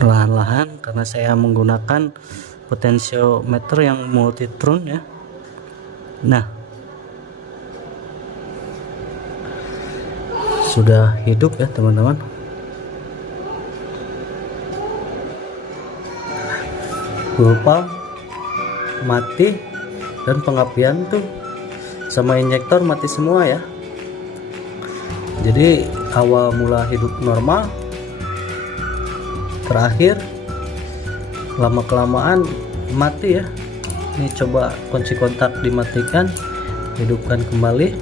perlahan-lahan karena saya menggunakan potentiometer yang multitron ya. Nah, sudah hidup ya teman-teman. Lupa mati dan pengapian tuh sama injektor mati semua ya. Jadi awal mula hidup normal, terakhir lama kelamaan mati ya. Ini coba kunci kontak dimatikan, hidupkan kembali.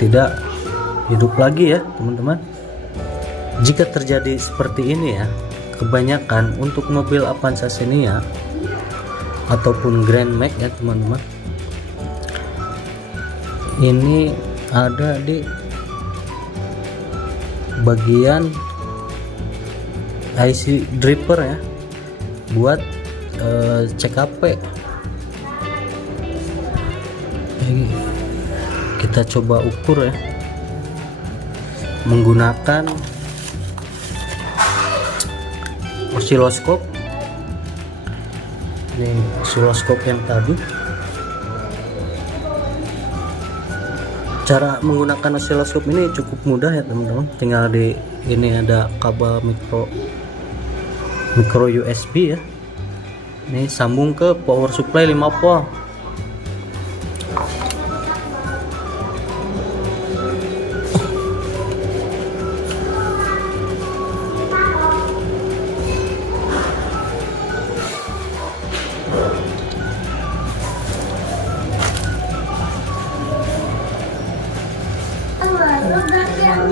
Tidak hidup lagi ya teman-teman. Jika terjadi seperti ini ya, kebanyakan untuk mobil Avanza Xenia ataupun Grand Max ya teman-teman, ini ada di bagian IC dripper ya, buat CKP. Kita coba ukur ya menggunakan osiloskop. Ini osiloskop yang tadi. Cara menggunakan osiloskop ini cukup mudah ya teman-teman. Tinggal di ini ada kabel micro USB ya. Ini sambung ke power supply 5 volt.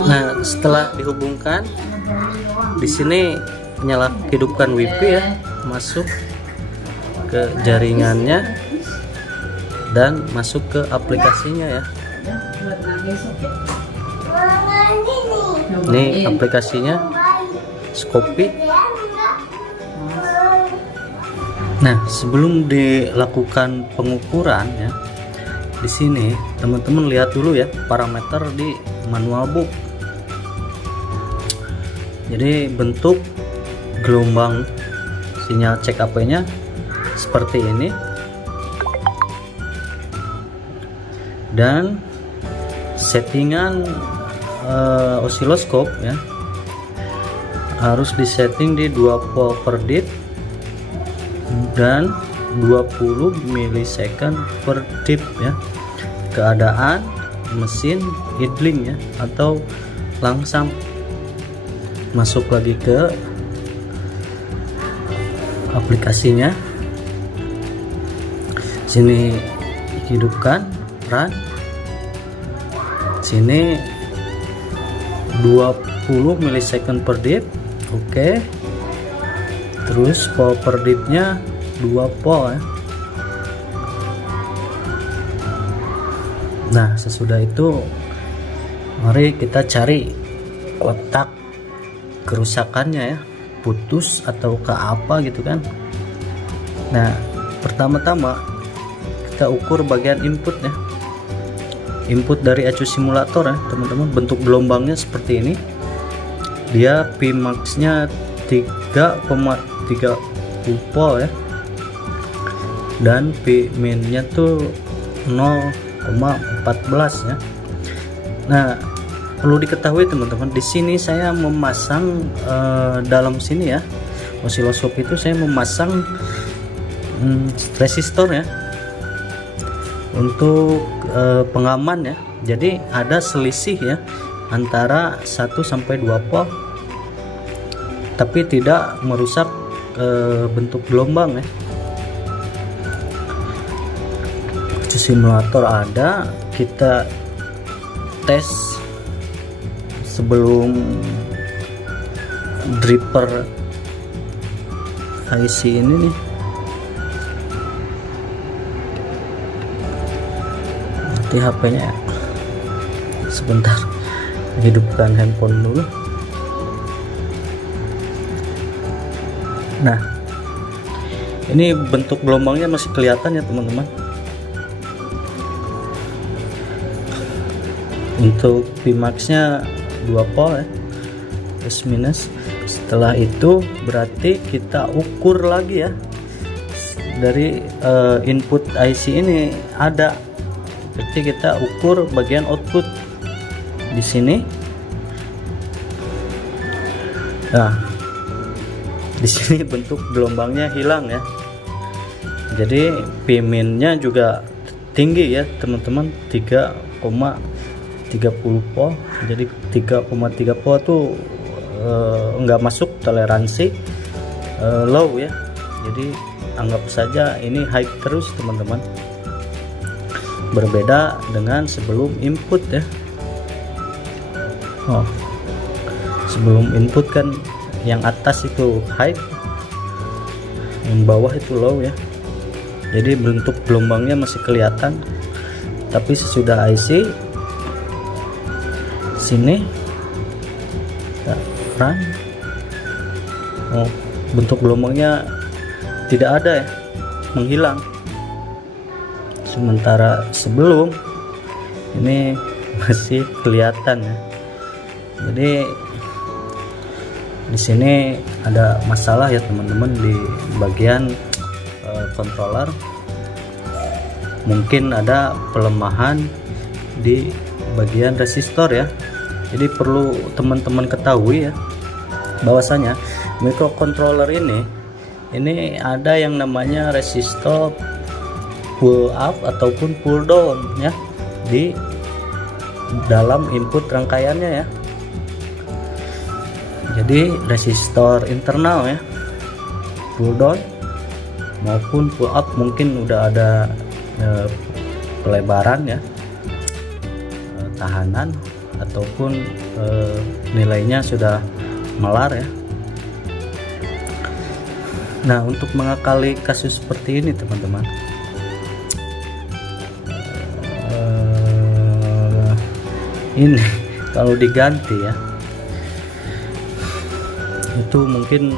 Nah, setelah dihubungkan, di sini nyala hidupkan WiFi ya, masuk ke jaringannya dan masuk ke aplikasinya ya. Ini aplikasinya Shopee. Nah, sebelum dilakukan pengukuran ya, di sini teman-teman lihat dulu ya parameter di manual book. Jadi bentuk gelombang sinyal CKP-nya seperti ini, dan settingan osiloskop ya harus disetting di 2 volt per dit dan 20 milisecond per dip ya. Keadaan mesin idling ya atau langsam. Masuk lagi ke aplikasinya, sini hidupkan run, sini 20 milisecond per dip. Oke. Terus volt per dipnya 2 volt ya. Nah, sesudah itu mari kita cari letak kerusakannya ya, putus atau ke apa gitu kan. Nah, pertama-tama kita ukur bagian input ya, input dari acu simulator ya teman-teman. Bentuk gelombangnya seperti ini, dia Pmax nya 3,30 volt ya, dan Pmin nya tuh 0,14 ya. Nah, perlu diketahui teman-teman, di sini saya memasang dalam sini ya, osiloskop itu saya memasang resistor ya untuk pengaman ya. Jadi ada selisih ya antara 1 sampai 2 volt, tapi tidak merusak bentuk gelombang ya. Simulator ada, kita tes sebelum dripper IC ini nih. Nanti HP-nya sebentar, hidupkan handphone dulu. Nah, ini bentuk gelombangnya masih kelihatan ya teman-teman. Untuk Pmax nya 2 volt ya, plus minus. Setelah itu berarti kita ukur lagi ya, dari input IC ini ada, berarti kita ukur bagian output di sini. Nah, di sini bentuk gelombangnya hilang ya, jadi Pminnya juga tinggi ya teman-teman, 3,30 volt. Jadi 3,3 volt tuh nggak masuk toleransi low ya, jadi anggap saja ini high terus teman-teman, berbeda dengan sebelum input ya. Sebelum input kan yang atas itu high, yang bawah itu low ya, jadi bentuk gelombangnya masih kelihatan. Tapi sesudah IC sini run, bentuk gelombangnya tidak ada ya, menghilang. Sementara sebelum ini masih kelihatan ya. Jadi di sini ada masalah ya teman-teman di bagian controller, mungkin ada pelemahan di bagian resistor ya. Jadi perlu teman-teman ketahui ya, bahwasanya microcontroller ini ada yang namanya resistor pull up ataupun pull down ya di dalam input rangkaiannya ya. Jadi resistor internal ya, pull down maupun pull up, mungkin udah ada pelebaran ya, tahanan ataupun nilainya sudah melar ya. Nah, untuk mengakali kasus seperti ini teman-teman, ini kalau diganti ya, itu mungkin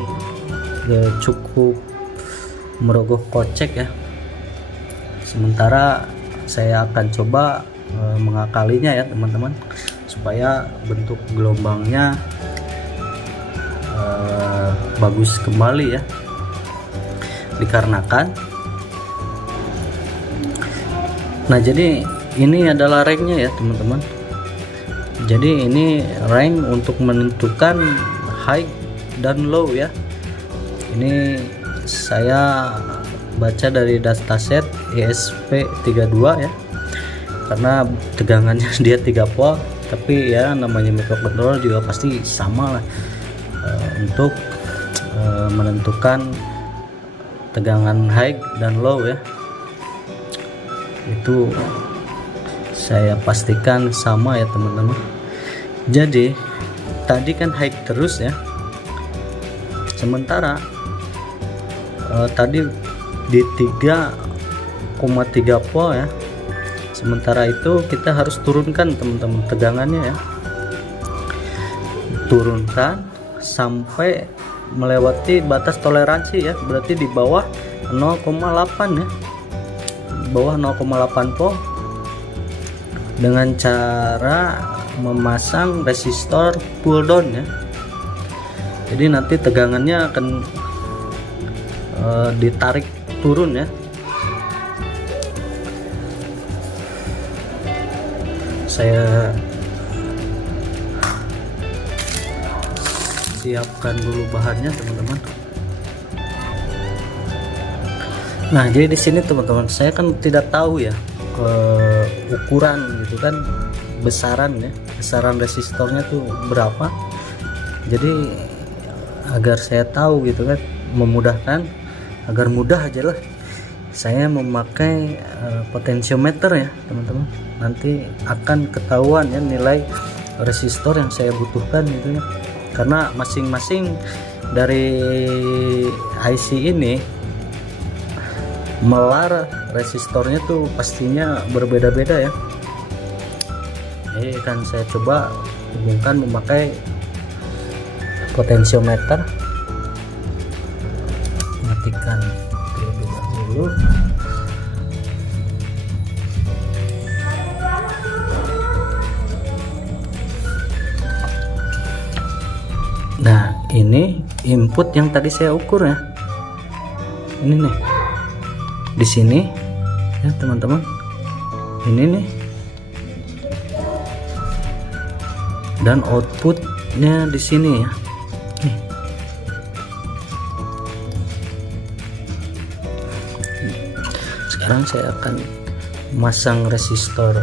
ya cukup merogoh kocek ya. Sementara saya akan coba mengakalinya ya teman-teman, supaya bentuk gelombangnya bagus kembali ya. Dikarenakan, nah jadi ini adalah ranknya ya teman-teman. Jadi ini rank untuk menentukan high dan low ya. Ini saya baca dari dataset ESP32 ya, karena tegangannya dia 3 volt, tapi ya namanya microcontroller juga pasti sama lah untuk menentukan tegangan high dan low ya. Itu saya pastikan sama ya teman-teman. Jadi tadi kan high terus ya, sementara tadi di 3,3 volt ya. Sementara itu kita harus turunkan teman-teman tegangannya ya, turunkan sampai melewati batas toleransi ya, berarti di bawah 0,8 ya, bawah 0,8 volt, dengan cara memasang resistor pull down ya. Jadi nanti tegangannya akan ditarik turun ya. Saya siapkan dulu bahannya teman-teman. Nah, jadi di sini teman-teman, saya kan tidak tahu ya ukuran gitu kan, besaran ya, besaran resistornya tuh berapa. Jadi agar saya tahu gitu kan, memudahkan, agar mudah aja lah, saya memakai potensiometer ya teman-teman. Nanti akan ketahuan ya nilai resistor yang saya butuhkan gitu ya, karena masing-masing dari IC ini melar resistornya tuh pastinya berbeda-beda ya. Ini kan saya coba hubungkan memakai potensiometer, matikan terlebih dahulu. Nah, ini input yang tadi saya ukur ya, ini nih di sini ya teman-teman, ini nih, dan outputnya di sini ya. Nih. Sekarang saya akan masang resistor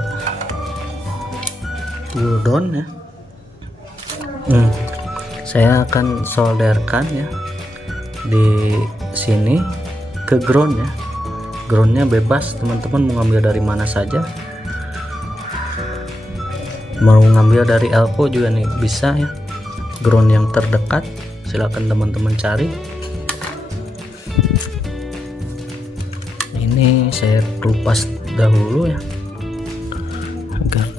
pull down ya. Saya akan solderkan ya di sini ke ground ya. Groundnya bebas, teman-teman mau ngambil dari mana saja, mau ngambil dari elko juga nih bisa ya. Ground yang terdekat silahkan teman-teman cari. Ini saya kelupas dahulu ya agar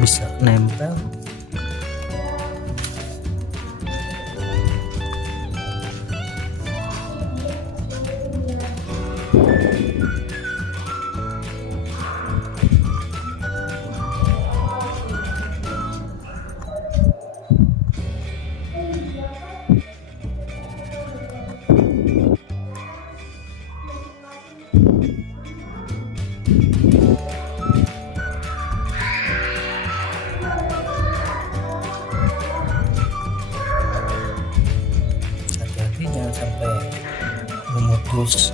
bisa nempel. Hati-hati jangan sampai memutus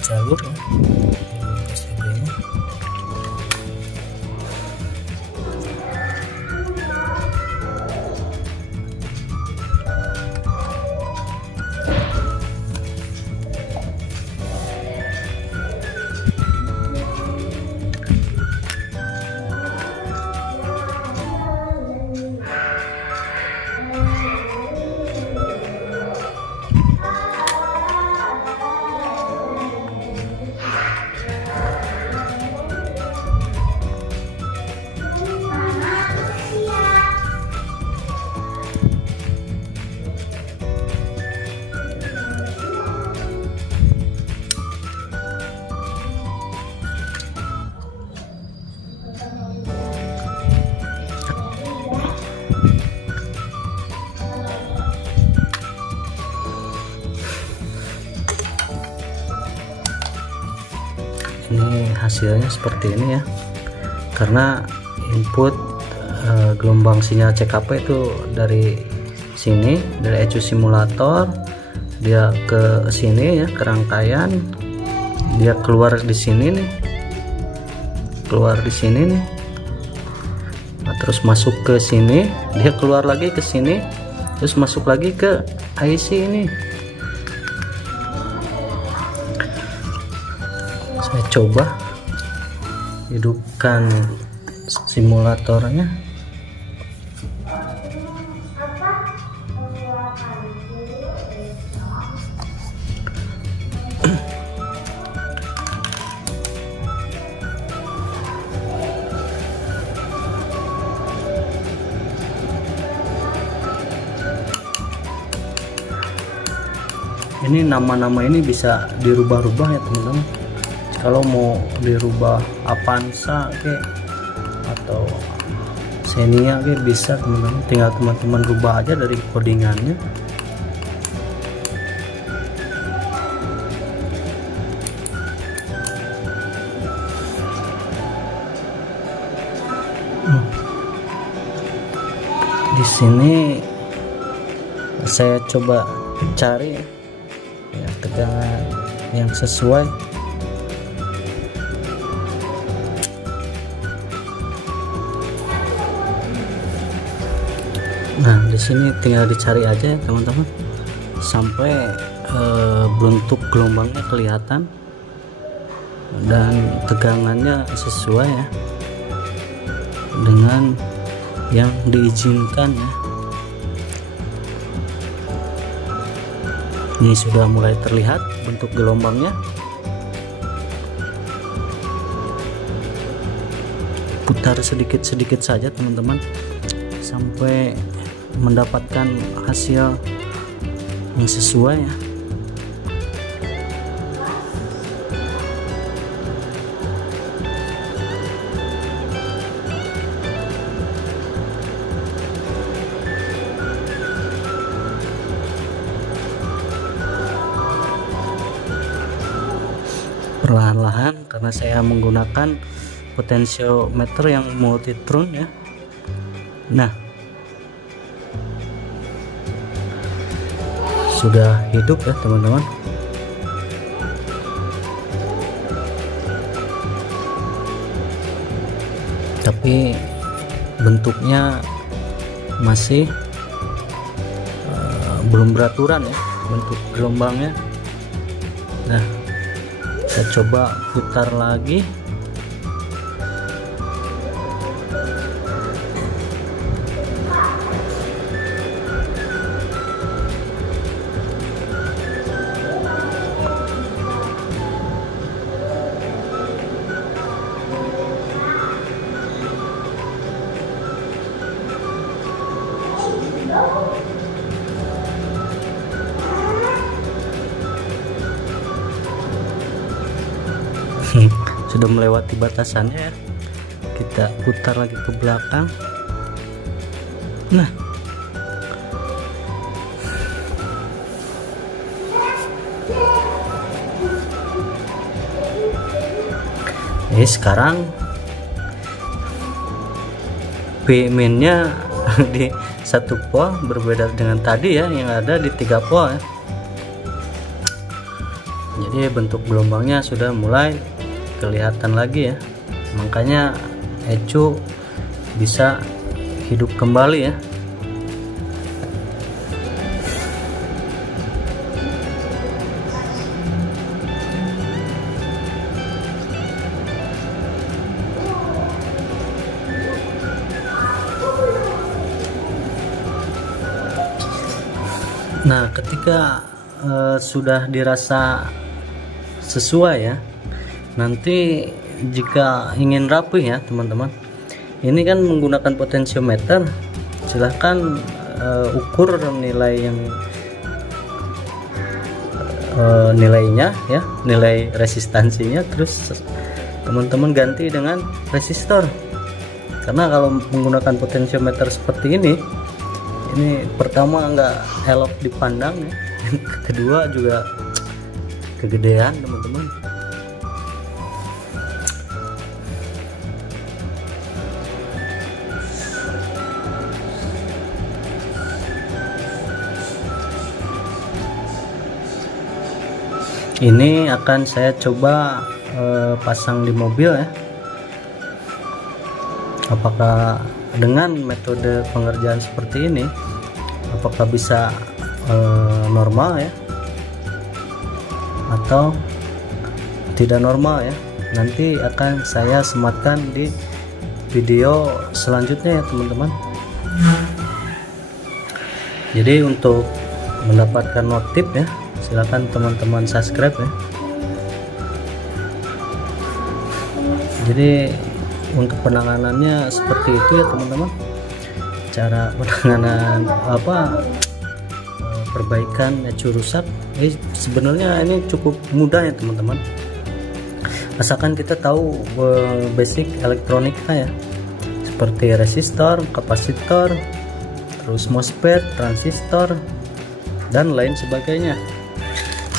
jalur ya. Ini hasilnya seperti ini ya, karena input gelombang sinyal CKP itu dari sini, dari ECU simulator, dia ke sini ya, ke rangkaian, dia keluar di sini nih, keluar di sini nih, nah, terus masuk ke sini, dia keluar lagi ke sini, terus masuk lagi ke IC ini. Saya coba hidupkan simulatornya. Ini nama-nama ini bisa dirubah-rubah ya teman-teman. Kalau mau dirubah Avanza ke atau Xenia ke bisa teman-teman, tinggal teman-teman rubah aja dari codingannya. Di sini saya coba cari ya tegangan yang sesuai. Nah, di sini tinggal dicari aja ya teman-teman, sampai bentuk gelombangnya kelihatan dan tegangannya sesuai ya dengan yang diizinkan ya. Ini sudah mulai terlihat bentuk gelombangnya. Putar sedikit-sedikit saja teman-teman sampai mendapatkan hasil yang sesuai ya. perlahan-lahan karena saya menggunakan potentiometer yang multitron ya. Nah, sudah hidup ya teman-teman. Tapi bentuknya masih belum beraturan ya bentuk gelombangnya. Nah, saya coba putar lagi. Sudah melewati batasannya ya. Kita putar lagi ke belakang. Nah, sekarang P-nya di 1 poa berbeda dengan tadi ya yang ada di 3 poa ya. Jadi bentuk gelombangnya sudah mulai kelihatan lagi ya, makanya ecu bisa hidup kembali ya. Nah, ketika sudah dirasa sesuai ya, nanti jika ingin rapi ya teman-teman, ini kan menggunakan potentiometer, silahkan ukur nilai yang nilainya ya, nilai resistansinya, terus teman-teman ganti dengan resistor. Karena kalau menggunakan potentiometer seperti ini pertama nggak elok dipandang ya, kedua juga kegedean teman-teman. Ini akan saya coba pasang di mobil ya. Apakah dengan metode pengerjaan seperti ini, apakah bisa normal ya atau tidak normal ya? Nanti akan saya sematkan di video selanjutnya ya teman-teman. Jadi untuk mendapatkan notif ya, silakan teman-teman subscribe ya. Jadi untuk penanganannya seperti itu ya teman-teman. Cara penanganan perbaikan ecu rusak sebenarnya ini cukup mudah ya teman-teman, asalkan kita tahu basic elektronika ya, seperti resistor, kapasitor, terus MOSFET, transistor, dan lain sebagainya.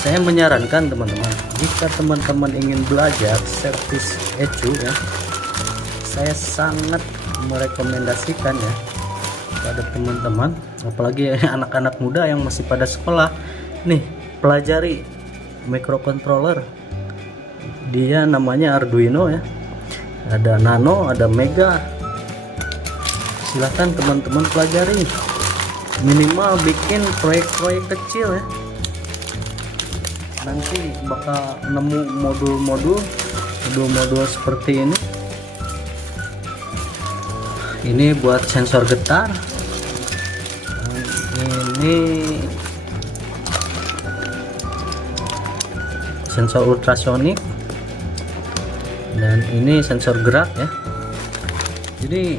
Saya menyarankan teman-teman, jika teman-teman ingin belajar servis ecu ya, saya sangat merekomendasikan ya pada teman-teman, apalagi anak-anak muda yang masih pada sekolah nih, pelajari microcontroller. Dia namanya Arduino ya, ada Nano, ada Mega. Silahkan teman-teman pelajari, minimal bikin proyek-proyek kecil ya, nanti bakal nemu modul-modul seperti ini. Ini buat sensor getar, ini sensor ultrasonik, dan ini sensor gerak ya. Jadi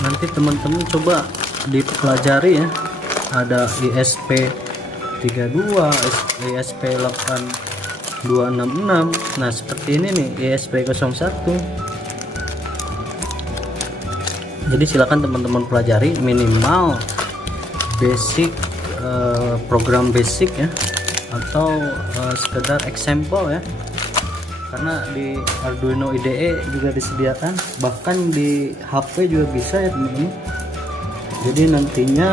nanti teman-teman coba dipelajari ya, ada ISP32, ISP8266. nah seperti ini nih ISP01. Jadi silakan teman-teman pelajari minimal basic, program basic ya, atau sekedar example ya, karena di Arduino IDE juga disediakan, bahkan di HP juga bisa ya teman-teman. Jadi nantinya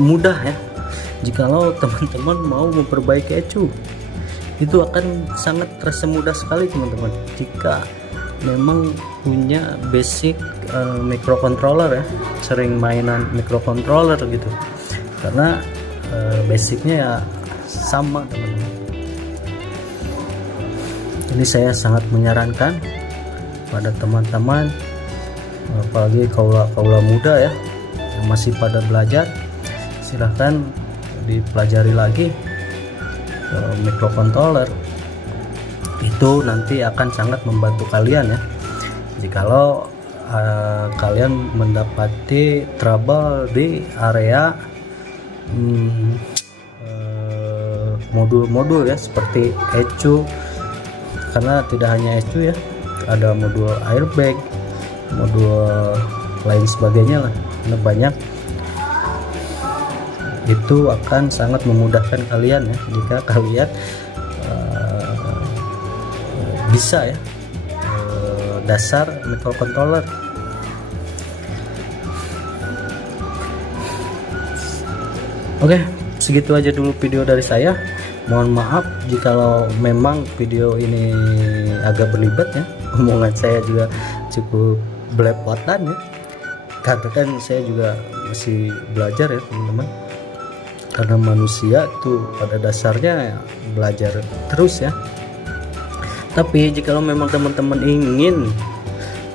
mudah ya jikalau teman-teman mau memperbaiki ECU, itu akan sangat terasa mudah sekali teman-teman jika memang punya basic microcontroller ya, sering mainan microcontroller gitu, karena basicnya ya sama teman-teman. Ini saya sangat menyarankan pada teman-teman, apalagi kaula muda ya yang masih pada belajar, silahkan dipelajari lagi microcontroller. Itu nanti akan sangat membantu kalian ya jikalau kalian mendapati trouble di area modul-modul ya, seperti ECU, karena tidak hanya ECU ya, ada modul airbag, modul lain sebagainya lah, karena banyak. Itu akan sangat memudahkan kalian ya jika kalian bisa ya dasar microcontroller. Oke, segitu aja dulu video dari saya. Mohon maaf jikalau memang video ini agak berlibat ya, omongan saya juga cukup belepotan ya, karena kan saya juga masih belajar ya teman-teman, karena manusia tuh pada dasarnya belajar terus ya. Tapi jikalau memang teman-teman ingin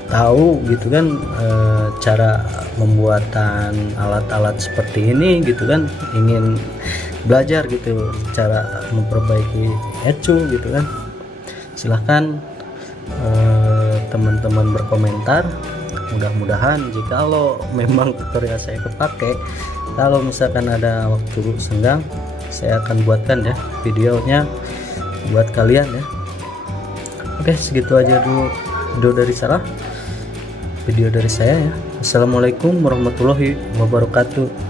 tahu gitu kan cara pembuatan alat-alat seperti ini gitu kan, ingin belajar gitu cara memperbaiki ECU gitu kan, silahkan teman-teman berkomentar. Mudah-mudahan jikalau memang tutorial saya kepake, kalau misalkan ada waktu senggang, saya akan buatkan ya videonya buat kalian ya. Oke, segitu aja dulu video dari saya ya. Assalamualaikum warahmatullahi wabarakatuh.